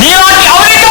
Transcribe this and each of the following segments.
నీలాంటి అవినీతి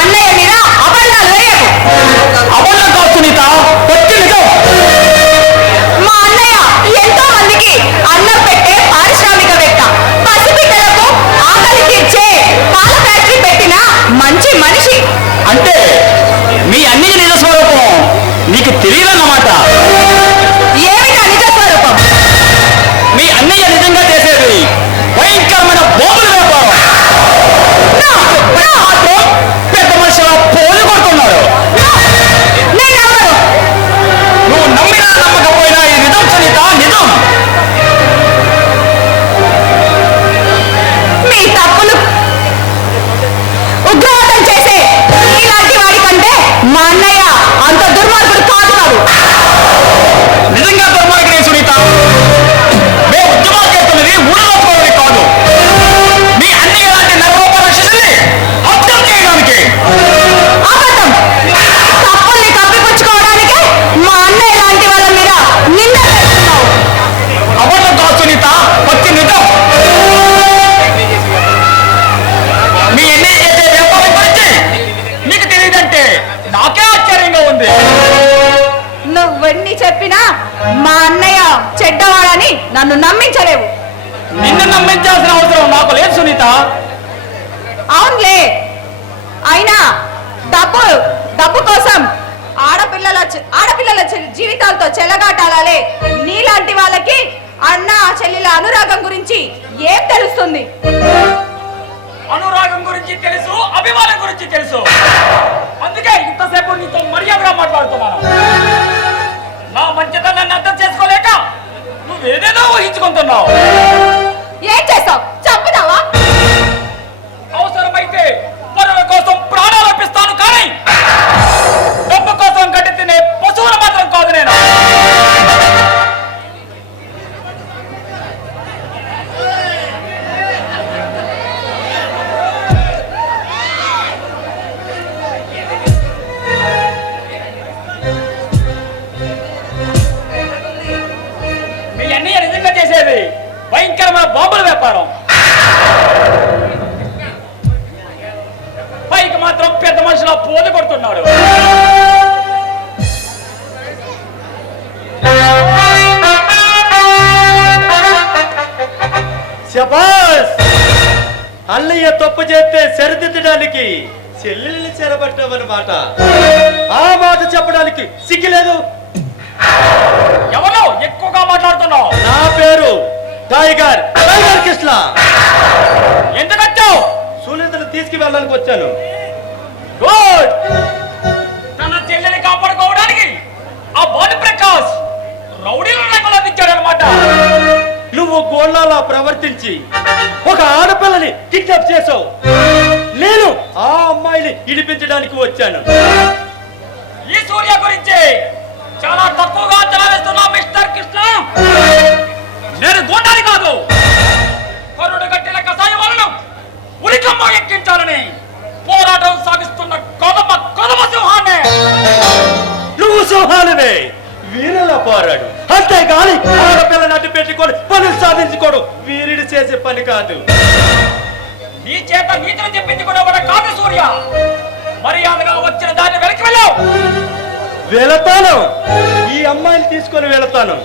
అన్నయ్య మీద అబద్ధాలు వేయకు. అబద్ధం కాదు సునీత, వచ్చి నిజం. మా అన్నయ్య ఎంతో మందికి అన్నం పెట్టే పారిశ్రామికవేత్త, పసిబిడ్డలకు ఆకలి తీర్చే పాల ఫ్యాక్టరీ పెట్టిన మంచి మనిషి. అంటే మీ అన్ని నిజ స్వరూపం నీకు తెలియదన్నమాట. ఏమిటా నిజ స్వరూపం? మీ అన్నయ్య నిజంగా చేసేది భయంకరమైన బోబుల వ్యాపారం. మాత్రం పెద్ద మనుషుల పోలు కొడుతున్నాడు. నేను నమ్మను. నువ్వు నమ్మినా నమ్మకపోయినా ఇది నిజం సునీత, నిజం. మీ తప్పులు ఉగ్రవాదం చేసే ఇలాంటి వాడి కంటే మా అన్నయ్య అంత దుర్మార్గుడు కాదు కాదు. నిజంగా దుర్మార్గమే సునీత. మేము ఉద్యమాలు చేస్తున్నది ఊడగొట్టుకోవడానికి కాదు, మీ అన్ని ఇలాంటి నరరూపాల శిశుల్ని హత్య చేయడానికి. అబద్ధం. తప్పుల్ని కప్పిపుచ్చుకోవడానికే మా అన్నయ్య లాంటి వాళ్ళ మీద నింద వేస్తున్నావు. అబద్ధం కాదు సునీత, వచ్చి నిజం. మీ అన్నయ్య చేసే వ్యాపారం గురించి మీకు తెలియదంటే నాకే ఆశ్చర్యంగా ఉంది. నువ్వెన్ని చెప్పినా మా అన్నయ్య చెడ్డవాడని నన్ను నమ్మించలేవు. నిన్ను నమ్మించాల్సిన అవసరం నాకు లేదు సునీత. అవునులే, అయినా డబ్బు కోసం ఆడపిల్లల జీవితాలతో చెలగాటాలే నీలాంటి వాళ్ళకి అన్న చెల్లెల అనురాగం గురించి ఏం తెలుస్తుంది? అనురాగం గురించి తెలుసు, అభిమానం గురించి తెలుసు. అందుకే ఇంతసేపు నీతో మర్యాదగా మాట్లాడుతున్నాను. నా మంచితనాన్ని అర్థం చేసుకోలేక నువ్వేదేదో ఊహించుకుంటున్నావు. ఏం చేస్తావు? చంపుతావా? అవసరమైతే పరుల కోసం ప్రాణాలు అర్పిస్తాను, కానీ డబ్బు కోసం గడ్డి తినే పశువులు మాత్రం కాదు నేను. మీ అన్నయ్య నిజంగా చేసేది భయంకరమైన బాంబుల వ్యాపారం. పైకి మాత్రం పెద్ద మనుషుల పోదు కొడుతున్నాడు. శబాస్! అన్నయ్య తప్పు చేస్తే సరిదిద్దడానికి చెల్లెల్ని చెరబట్టామన్నమాట. ఆ మాట చెప్పడానికి సిగ్గులేదు. ఎవరో ఎక్కువగా మాట్లాడుతున్నావు. నా పేరు టైగర్ కృష్ణ. ఎందుకు వచ్చావు? సునీతను తీసుకువెళ్ళడానికి వచ్చాను. గుడ్. తన చెల్లెని కాపాడుకోవడానికి ఆ భానుప్రకాష్ రౌడీలను రెక్కలొద్దించాడనమాట. నువ్వు గోళ్ళలా ప్రవర్తించి ఒక ఆడపిల్లని కిడ్నాప్ చేసావు. నేను ఆ అమ్మాయిని ఇడిపించడానికి వచ్చాను. ఈ సూర్య గురించి చాలా తక్కువగా అంచనా వేస్తున్నా మిస్టర్ కృష్ణ. నేను గోండాని కాదు, కరుడు గట్టిన కసాయి వాళ్ళను ఉరికమ్మ ఎక్కించాలని పోరాటం సాగిస్తున్న కొదమ సింహాన్ని. నువ్వు సింహానివే, వీరులా పోరాడు. అంతేగాని ఆడపిల్లని అడ్డు పెట్టుకొని పనులు సాధించుకోవడం వీరుడు చేసే పని కాదు. నీ చేత నీతిని చెప్పించుకునేవాడు కాదు సూర్య. మర్యాదగా వచ్చిన దాన్ని వెనక్కి వెళ్ళావు. వెళతాను, ఈ అమ్మాయిని తీసుకొని వెళతాను.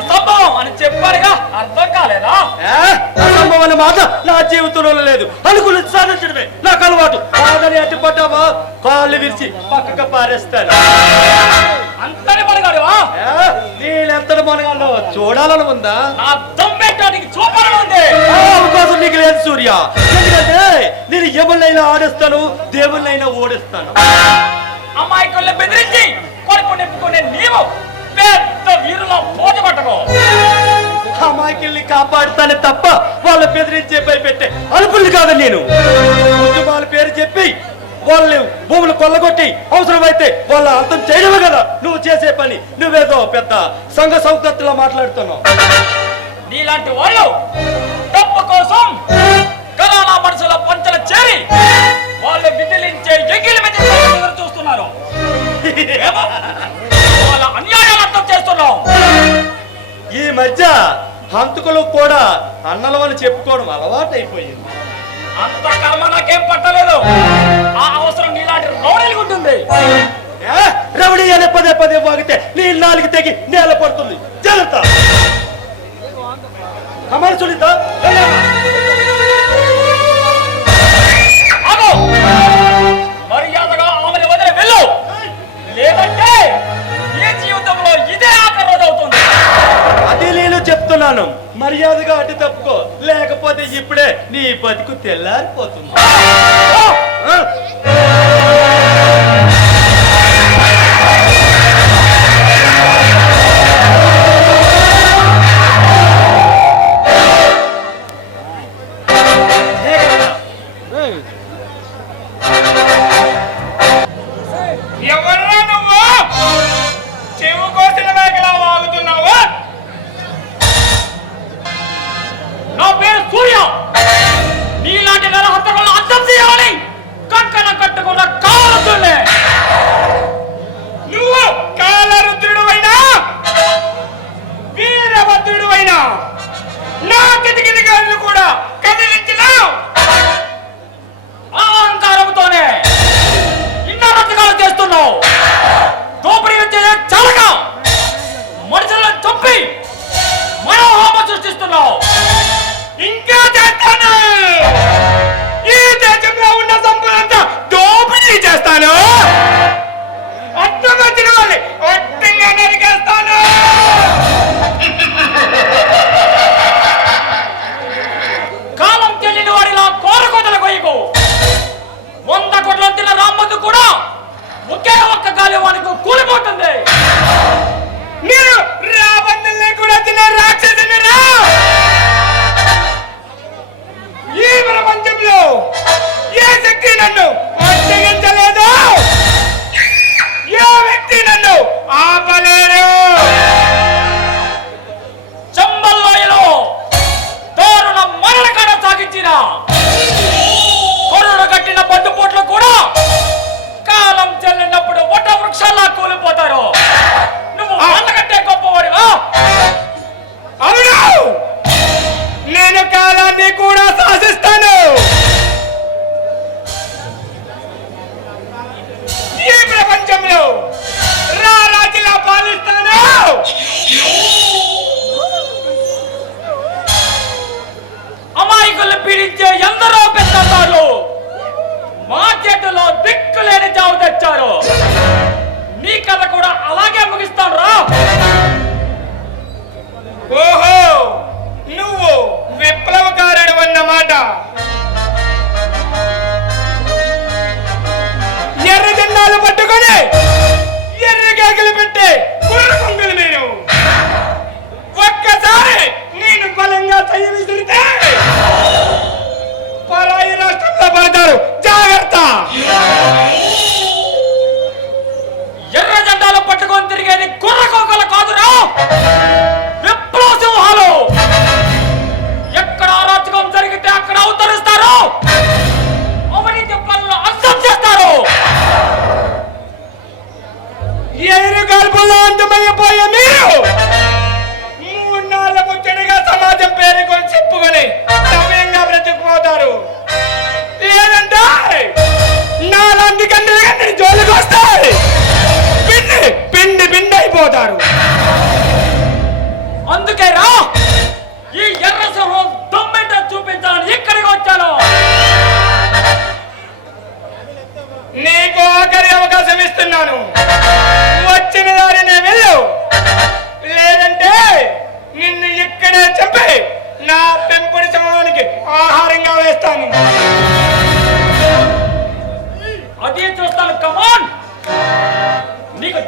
అసంభవం అని చెప్పారుగా, అర్థం కాలేదా? అసంభవం అనే మాట నా జీవితంలో లేదు. అనుకుని సాధించడమే నాకు అలవాటు. కాదని అడ్డుపడ్డావా కాళ్ళు విరిచి పక్కగా పారేస్తాను. అంతని మనగాడువా? నేనెంతటి మనగాలో చూడాలని ఉందా? నా దమ్మెట్టడానికి చూపాలని ఉంది. ఆ అవకాశం నీకు లేదు సూర్య. ఎందుకంటే నేను ఎవరినైనా ఆడిస్తాను, దేవుళ్ళైనా ఓడిస్తాను. అమ్మాయికుల్ని బెదిరించి కొడుకు నింపుకునే నీవు పెద్ద వీరుల పోటీ పట్టకో. అమాయకుల్ని కాపాడుతానే తప్ప వాళ్ళ బెదిరించే భయపెట్టే అలుపుల్ని కాదు నేను. ఉద్యమాల పేరు చెప్పి వాళ్ళని భూములు కొల్లగొట్టి అవసరమైతే వాళ్ళ అంతం చేయడమే కదా నువ్వు చేసే పని. నువ్వేదో పెద్ద సంఘ సౌకర్యంలో మాట్లాడుతున్నావు. నీలాంటి వాళ్ళు డబ్బు కోసం కరోనా మనుషుల పంచల చేరి వాళ్ళు విదిలించే ఎంగిలి మీద చూస్తున్నారు. వాళ్ళ అన్యాయాలు అర్థం చేస్తున్నాం. ఈ మధ్య హంతకులు కూడా అన్నల వాళ్ళు చెప్పుకోవడం అలవాటైపోయింది. అంత కర్మ నాకేం పట్టలేదు. ఆ అవసరం నీలాంటి రౌడీలకు ఉంటుంది. రౌడీ అనే పదే పదే వాగితే నీ నాలుగు తెగి నేల పడుతుంది. జరుగుతా కమర్ సునీత ఆగు! మర్యాదగా ఆమెను వదిలి వెళ్ళు, లేదంటే ఈ జీవితంలో ఇదే ఆఖరి రోజు అవుతుంది. అది నేను చెప్తున్నాను. మర్యాదగా అడ్డు తప్పుకో, లేకపోతే ఇప్పుడే నీ బతుకు తెల్లారిపోతుంది. ఎవర్రా నువ్వు? చెవు కోసిన మేకలా వాగుతున్నావు. నా పేరు సూర్య. నీలాంటి నరహంతకులను అర్థం చేయాలని కక్కన కట్టుకున్న కాలరుద్రుడే. నువ్వు కాలరుద్రుడువైనా వీరభద్రుడువైనా నా కిటికిటిగాళ్ళు కూడా కదిలించినావు. అహంకారంతోనే ఇన్న రకాలు చేస్తున్నావు. దోపిడీ వచ్చేదే చాలక మనుషులను చంపి మనోహోమం సృష్టిస్తున్నావు. ఇంకా చేస్తాను. ఈ దేశంలో ఉన్న సంపదంతా దోపిడీ చేస్తాను. అర్థం వచ్చిన వాళ్ళని ఒట్టిగా నరికేస్తాను. కాలం చెల్లిన వాడిలా కోరకోతల కొయ్యకు. 100 కోట్ల తిన్న రామ్మద్దు కూడా ఒకే ఒక్క గాలి వానికి కూలిపోతుంది. మీరు రాబందుల్ని కూడా తినే రాక్షసునిరా. ఈ ప్రపంచంలో ఏ శక్తి నన్ను అడ్డగించలేదు, ఏ వ్యక్తి నన్ను ఆపలేరు. చంబల్లోయలో దారుణ మరణకాండ సాగించిన కొరడు కట్టిన బందుపోట్లు కూడా కాలం చెల్లినప్పుడు వట వృక్షాల్లా కూలిపోతారు. నువ్వు వాళ్ళకంటే గొప్పవాడివా? అవును, నేను కాలాన్ని కూడా శాసిస్తాను. ఈ ప్రపంచంలో రారాజిలా పాలిస్తాను. అమాయకులు పీడించే ఎందరో పెద్దలు మా చేతిలో దిక్కులేని చావు తెచ్చారు. నీ కథ కూడా అలాగే ముగిస్తాను రా. ఓహో, నువ్వు విప్లవకారుడు అన్నమాట. ఎర్ర జెండాలు పట్టుకొని ఎర్ర కేకలు పెట్టే కుర్ర కొంగులు నేను. ఒక్కసారి నేను బలంగా చెయ్యి విసిరితే పరాయి రాష్ట్రంలో పడతారు. జాగ్రత్త. ఎర్ర జెండాలు పట్టుకొని తిరిగేది కుర్ర కొంగలు కాదురా, విప్లవ సింహాలు. ఎక్కడ అరాచకం జరిగితే అక్కడ అవతరిస్తారు. అవినీతి పనులు అర్థం చేస్తారు. ఎదురు కాల్పుల్లో అంతమైపోయే మీరు 3 నాళ్ళ ముచ్చటగా సమాజం పేరు కొని చెప్పుకొని సమయంగా బ్రతుకుపోతారు. లేదంటే నాలాంటి గంటలు జోలికి వస్తాయి. పిండి పిండి పిండి అయిపోతారు. అందుకే రా, ఈ ఎర్ర సింహం దమ్మెంట చూపించాలని ఇక్కడికి వచ్చాను. నీకు ఆఖరి అవకాశం ఇస్తున్నాను. వచ్చిన దారినే వెళ్ళు, లేదంటే నిన్ను ఇక్కడే చంపి నా పెంపుడు సింహానికి ఆహారంగా వేస్తాను. అదే చూస్తాను. కమాన్, నీకు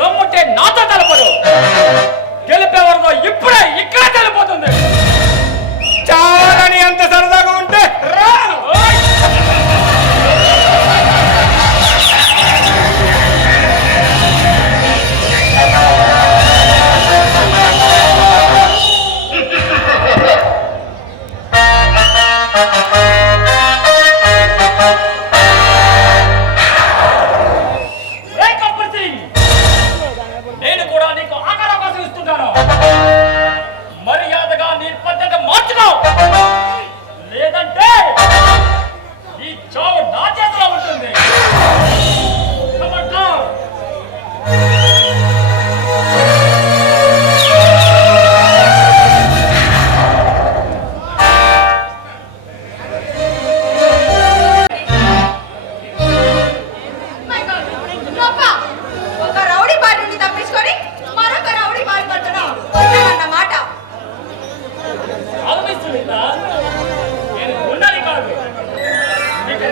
దమ్ముంటే నాతో తెలపదు. గెలిపేవారితో ఇప్పుడే ఇక్కడే తెలిపోతుంది. చాలని అంత సరదాగా ఉంటే రా.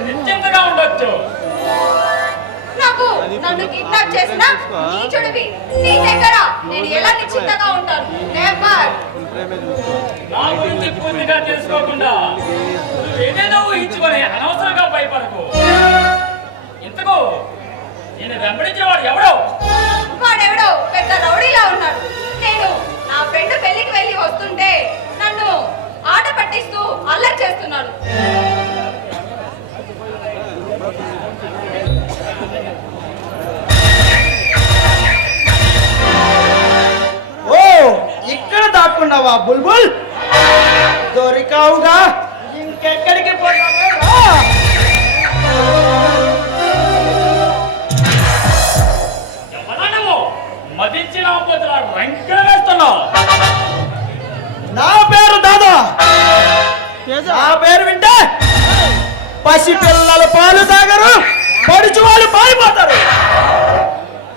నిశ్చింతగా ఉండొచ్చు. నాకు నన్ను కిడ్నాప్ చేసిన నీచుడివి నీ దగ్గర నేను ఎలా నిశ్చింతగా ఉంటాను? నెవర్. నా గురించి పూర్తిగా తెలుసుకోకుండా నువ్వేదేదో ఊహించుకొని అనవసరంగా భయపడకు. ఇంతకు నేను వెంబడించేవాడు ఎవడో? వాడెవడో పెద్ద రౌడీలా ఉన్నాడు. నేను నా ఫ్రెండ్ పెళ్లికి వెళ్ళి వస్తుంటే నన్ను ఆట పట్టిస్తూ అల్లరి చేస్తున్నాడు. ఓ ఇక్కడ దాక్కున్నావా బుల్బుల్? దొరికావుగా, ఇంకెక్కడికి పోతావే రా. ఎవరా నువ్వు? మదించిన పోతున్నా రంకె వేస్తున్నావు. నా పేరు దాదా. నా పేరు వింటే పసి పిల్లలు పాలు తాగరు, పడుచు వాళ్ళు పారిపోతారు.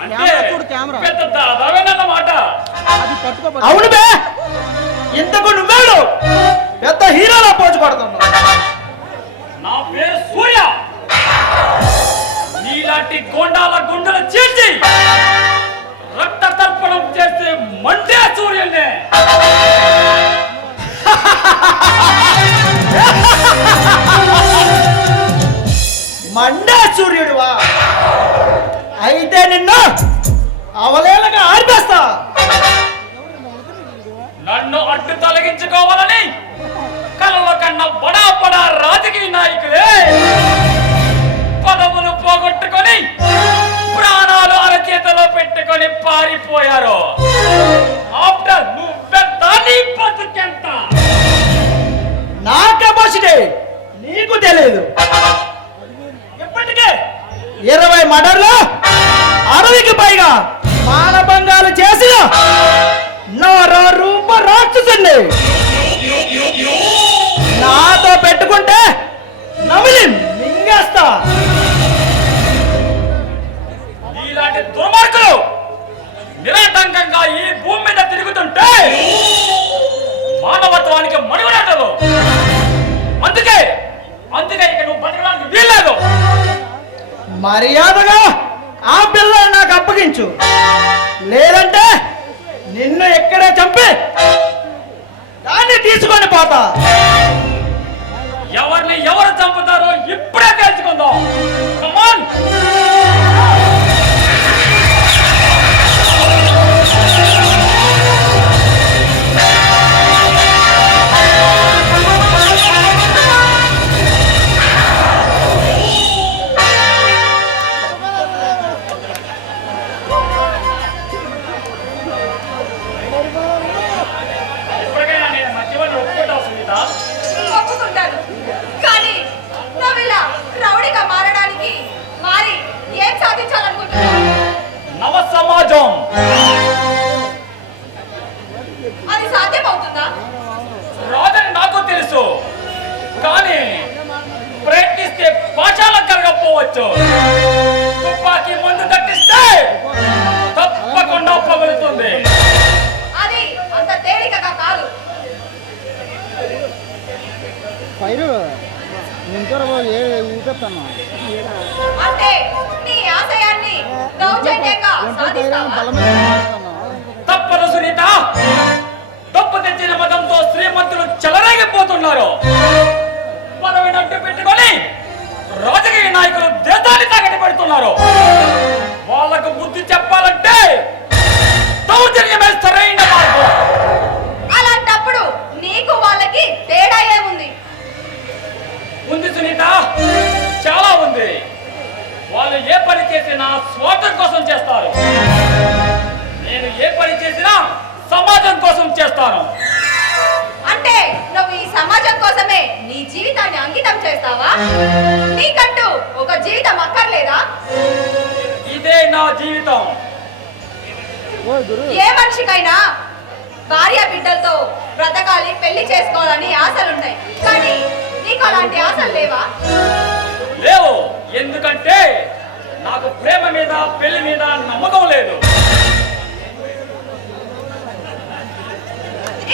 అంటే పెద్ద దాదావేనన్నమాట. అవును బే, ఇంతకు నువ్వేడు పెద్ద హీరోలా పోజు పడుతున్నావు. నా పేరు సూర్య. నీలాంటి గోండాల గుండెలు చీల్చి రక్త తర్పణం చేస్తే మండే సూర్యుల్నే. మండే సూర్యుడువా? అయితే నిన్ను అవలేలగా ఆర్పేస్తా. నన్ను అడ్డు తొలగించుకోవాలని కలవ కన్న బడా బడా రాజకీయ నాయకులే పదవులు పోగొట్టుకొని ప్రాణాలు అరచేతలో పెట్టుకొని పారిపోయారు. ఆఫ్టర్ నువ్వెంత నీ బతుకెంత? నా కెపాసిటీ నీకు తెలియదు. ఇప్పటికే 20 మర్డర్లు, 60కి పైగా మానభంగాలు చేసిన రూప రాక్షసుని నాతో పెట్టుకుంటే నమిలి మింగేస్తా. ఇలాంటి దుర్మార్గులు నిరాటంకంగా ఈ భూమి మీద తిరుగుతుంటే మానవత్వానికి మనుగడదు. అందుకే ఇక నువ్వు బతకడానికి వీల్లేదు. మర్యాదగా ఆ పిల్లని నాకు అప్పగించు, లేదంటే నిన్ను ఎక్కడే చంపి దాన్ని తీసుకొని పోతా. ఎవరిని ఎవరు చంపుతారో ఇప్పుడే తెలుసుకుందాం. Come on! ఇప్పటికైనా నేను మధ్యవర్తి ఒప్పుకుంటావు సునీత? ఒప్పుకుంటాను. కానీ నువ్వు ఇలా రౌడీగా మారి ఏం సాధించాలనుకుంటున్నావు? నవ సమాజం. అది సాధ్యమవుతుందా? రాదని నాకు తెలుసు, కానీ ప్రయత్నిస్తే పాఠాలకు కరగకపోవచ్చు. తుపాకీ ముందు తట్టిస్తే తప్పకుండా పగులుతుంది. అది అంత తేలికగా కాదు. అంటే నీ ఆశయాన్ని దౌర్జన్యంగా సాధిస్తావా? తప్పదు సునీత. తప్పు తెచ్చిన మతంతో శ్రీమంతులు చెలరేగిపోతున్నారు. పదవిని అడ్డు పెట్టుకొని రాజకీయ నాయకులు దేశాన్ని తాకటి పెడుతున్నారు. వాళ్లకు బుద్ధి చెప్పాలంటే దౌర్జన్యమే సరైన మార్గం. అలాంటప్పుడు నీకు వాళ్ళకి తేడా ఏముంది? ఉంది సునీత, చాలా ఉంది. వాళ్ళు ఏ పని చేసినా స్వార్థం కోసం చేస్తారు. నేను ఏ పని చేసినా సమాజం కోసం చేస్తాను. అంటే నువ్వు ఈ సమాజం కోసమే నీ జీవితాన్ని అంకితం చేస్తావా? నీకంటూ ఒక జీవితం అక్కర్లేదా? ఇదే నా జీవితం. ఏ మనిషికైనా భార్య బిడ్డలతో బ్రతకాలి, పెళ్లి చేసుకోవాలని ఆశలుంటాయి. కానీ నీకు అలాంటి ఆశలు లేవా? లేవు. ఎందుకంటే నాకు ప్రేమ మీద పెళ్లి మీద నమ్మకం లేదు.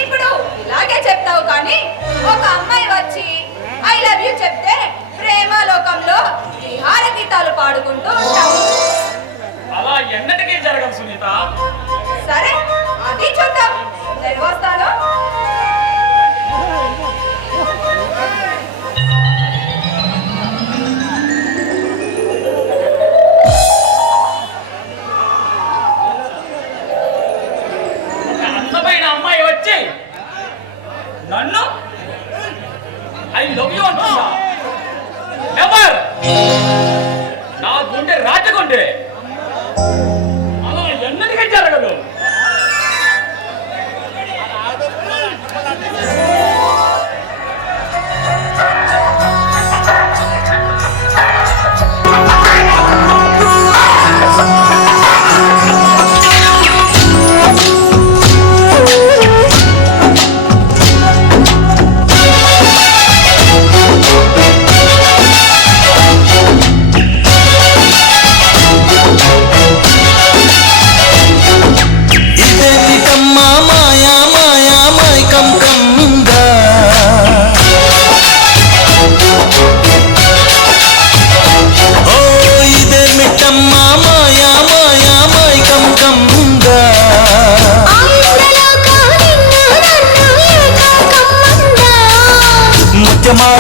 ఇప్పుడు ఇలాగే చెప్తావు, కానీ ఒక అమ్మాయి వచ్చి ఐ లవ్ యూ చెప్తే ప్రేమ లోకంలో చేసుకోండి. అలా ఎన్నటికీ జరగదు.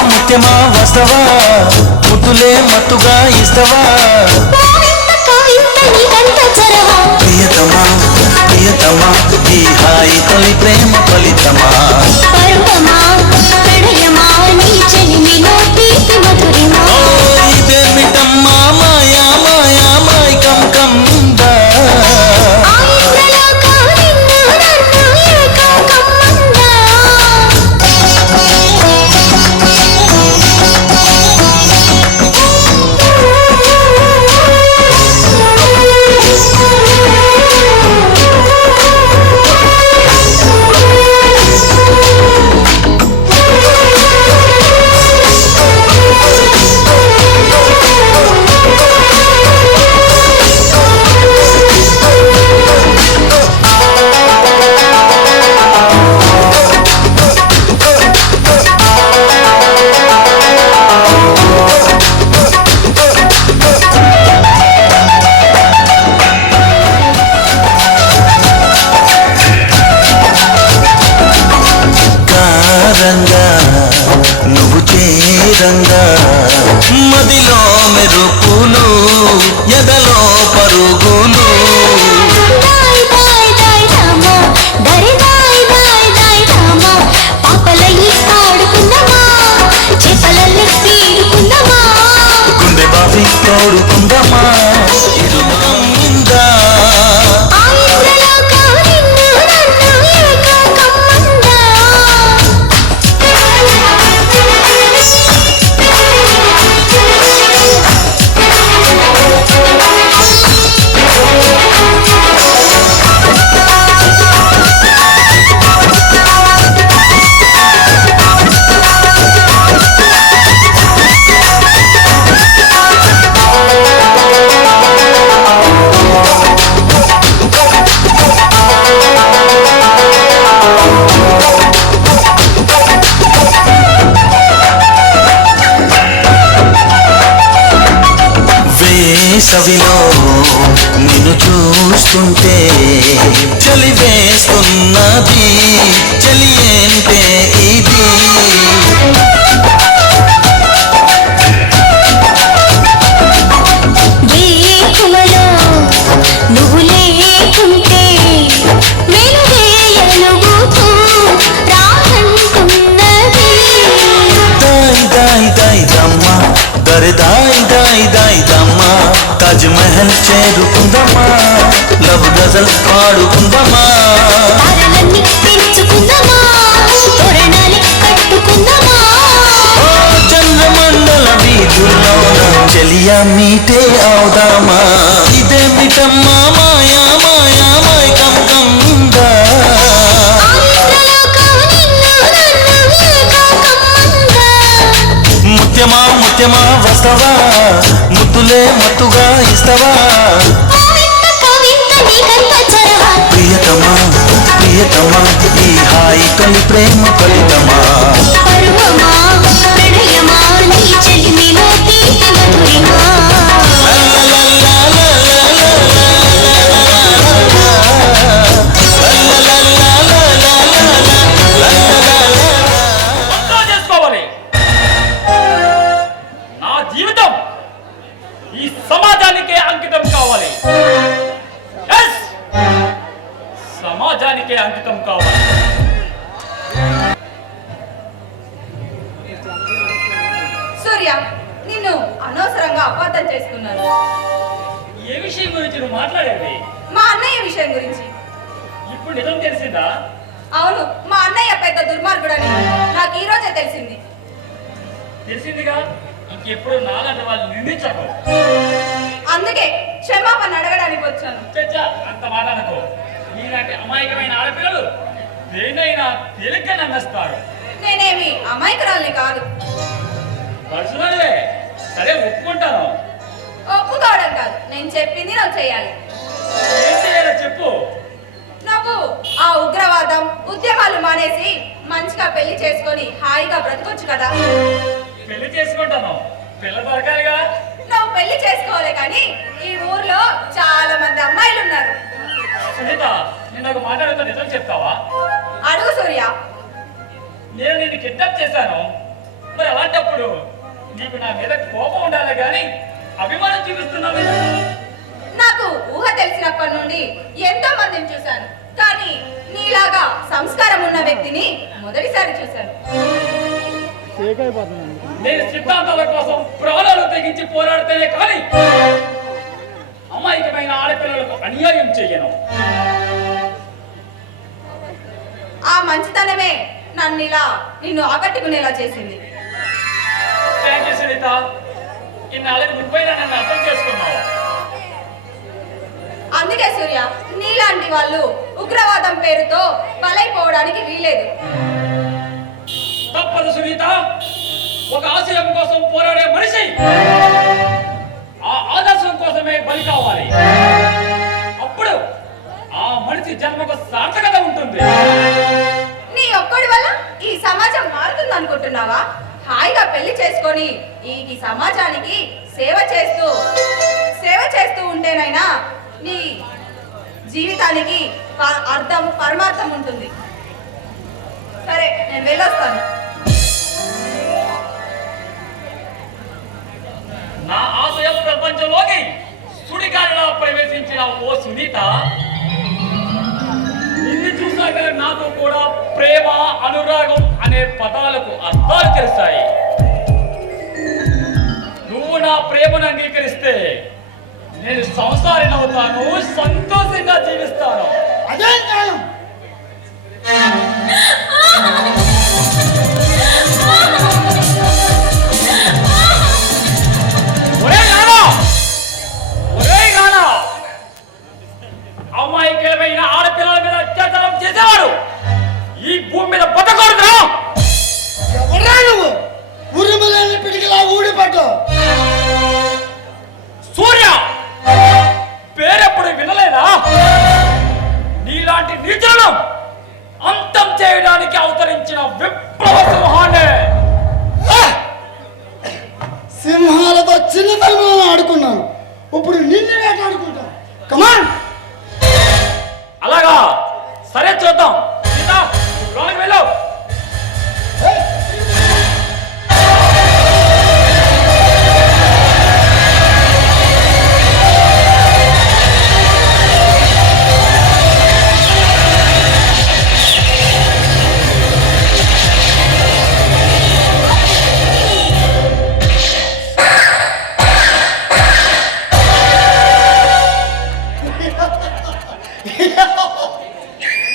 ముత్యమా వస్తవా ముద్దులే మత్తుగా ఇస్తవా ప్రియతమా ప్రియతమా ఈ హాయి తొలి ప్రేమ ఫలితమా ఇదేమిటమ్మా మాయా మాయా మైకం కందా నువ్వు చేరంగా మదిలో మెరుపులు ఎదలో పరుగులు గుండె బావి తోడుకుందమా వేసవిలో నిన్ను చూస్తుంటే చలి వేస్తున్నది చలి ఏంటే ఇది నువ్వు లేకుంటే తాజ్ మహల్ చేరుకుందమా లవ్ గజల్ పాడుకుందమా చంద్రమండల వీధుల్లోన చెలియా మీటే అవుదామా ఇదేమిటమ్మా మాయా మాయా మైకం కందా ముత్యమా ముత్యమా వస్తవా ముద్దులే మత్తుగా ఇస్తవా ప్రియతమా ప్రియతమా ఈ హాయి తొలి ప్రేమ ఫలితమా సమాజానికే అంకితం కావాలి. సమాజానికే అంకితం కావాలి. సూర్య, నిన్ను అనవసరంగా అపార్థం చేసుకున్నాను. ఏ విషయం గురించి నువ్వు మాట్లాడేది? మా అన్నయ్య విషయం గురించి. ఇప్పుడు నిజం తెలిసిందా? అవును, మా అన్నయ్య పెద్ద దుర్మార్గుడని నాకు ఈ రోజే తెలిసింది. తెలిసిందిగా, ఇంకెప్పుడు నాలాంటి వాళ్ళు నిందించకు. అందుకే క్షమాపణ అడగడానికి వచ్చాను. చచ్చా, అంత మాట అనుకో. నీలాంటి అమాయకమైన ఆడపిల్లలు దేనైనా తేలిగ్గా నమ్మేస్తారు. నేనేమి అమాయకురాల్ని కాదు. పర్సనల్లే, సరే ఒప్పుకుంటాను. ఒప్పుకోవడం కాదు, నేను చెప్పింది నువ్వు చేయాలి. ఏం చేయాలో చెప్పు. నువ్వు ఆ ఉగ్రవాదం ఉద్యమాలు మానేసి మంచిగా పెళ్లి చేసుకొని హాయిగా బ్రతకొచ్చు కదా. పెళ్లి చేసుకుంటాను, పిల్ల దొరకాలిగా. నువ్వు పెళ్లి చేసుకోవాలి, కానీ ఈ ఊర్లో చాలా మంది అమ్మాయిలు ఉన్నారు. సునీత, నేను ఒక మాట అడుగుతా, నిజం చెప్తావా? అడుగు సూర్య. నేను నిన్ను కిడ్నాప్ చేశాను. మరి అలాంటప్పుడు నీకు నా మీద కోపం ఉండాలి కానీ అభిమానం చూపిస్తున్నావు. నాకు ఊహ తెలిసినప్పటి నుండి ఎంతో మందిని చూశాను, కానీ నీలాగా సంస్కారం ఉన్న వ్యక్తిని మొదటిసారి చూశాను. నేను సిద్ధాంతాల కోసం ప్రాణాలు తెగించి పోరాడితేనే కానీ అమాయకమైన ఆడపిల్లలకు అన్యాయం చెయ్యను. ఆ మంచితనమే నిన్ను ఆకట్టుకునేలా చేసింది. Thank you Sunitha. ఇన్నాళ్ళకి నువ్వైనా నన్ను అర్థం చేసుకున్నావు. అందుకే సూర్య, నీలాంటి వాళ్ళు ఉగ్రవాదం పేరుతో బలైపోవడానికి వీలేదు. తప్పదు సునీత. ఒక ఆశయం కోసం పోరాడే మనిషి ఆ ఆదర్శం కోసమే బలి కావాలి. అప్పుడు ఆ మనిషి జన్మకు సార్థకత ఉంటుంది. నీ ఒక్కడి వల్ల ఈ సమాజం మారుతుంది అనుకుంటున్నావా? హాయిగా పెళ్లి చేసుకొని ఈ సమాజానికి సేవ చేస్తూ ఉంటేనైనా నీ జీవితానికి అర్థం పరమార్థం ఉంటుంది. సరే, నేను వెళ్ళొస్తాను. నా ఆశయం ప్రపంచంలోకి సుడిగాలిలా ప్రవేశించిన ఓ సునీత, నిన్ను చూసాక నాకు కూడా ప్రేమ, అనురాగం అనే పదాలకు అర్థాలు తెలుస్తాయి. నువ్వు నా ప్రేమను అంగీకరిస్తే నేను సంసారిని అవుతాను, సంతోషంగా జీవిస్తాను. అదే న్యాయం. అమ్మాయికమైన ఆడపిల్లల మీద అత్యాచారం చేసేవాడు ఈ భూమి మీద బతకూడదు. ఎవరా నువ్వు? ఉరుములని పిడికిలా ఊడిపడ్డు. సూర్య, పేరెప్పుడు వినలేదా? నీలాంటి నీచులను అంతం చేయడానికి అవతరించిన విప్లవ సింహాన్ని. సింహాలతో చిన్నతనంలో ఆడుకున్నాను, ఇప్పుడు నిన్ను వేటాడుకుంటా. కమాన్.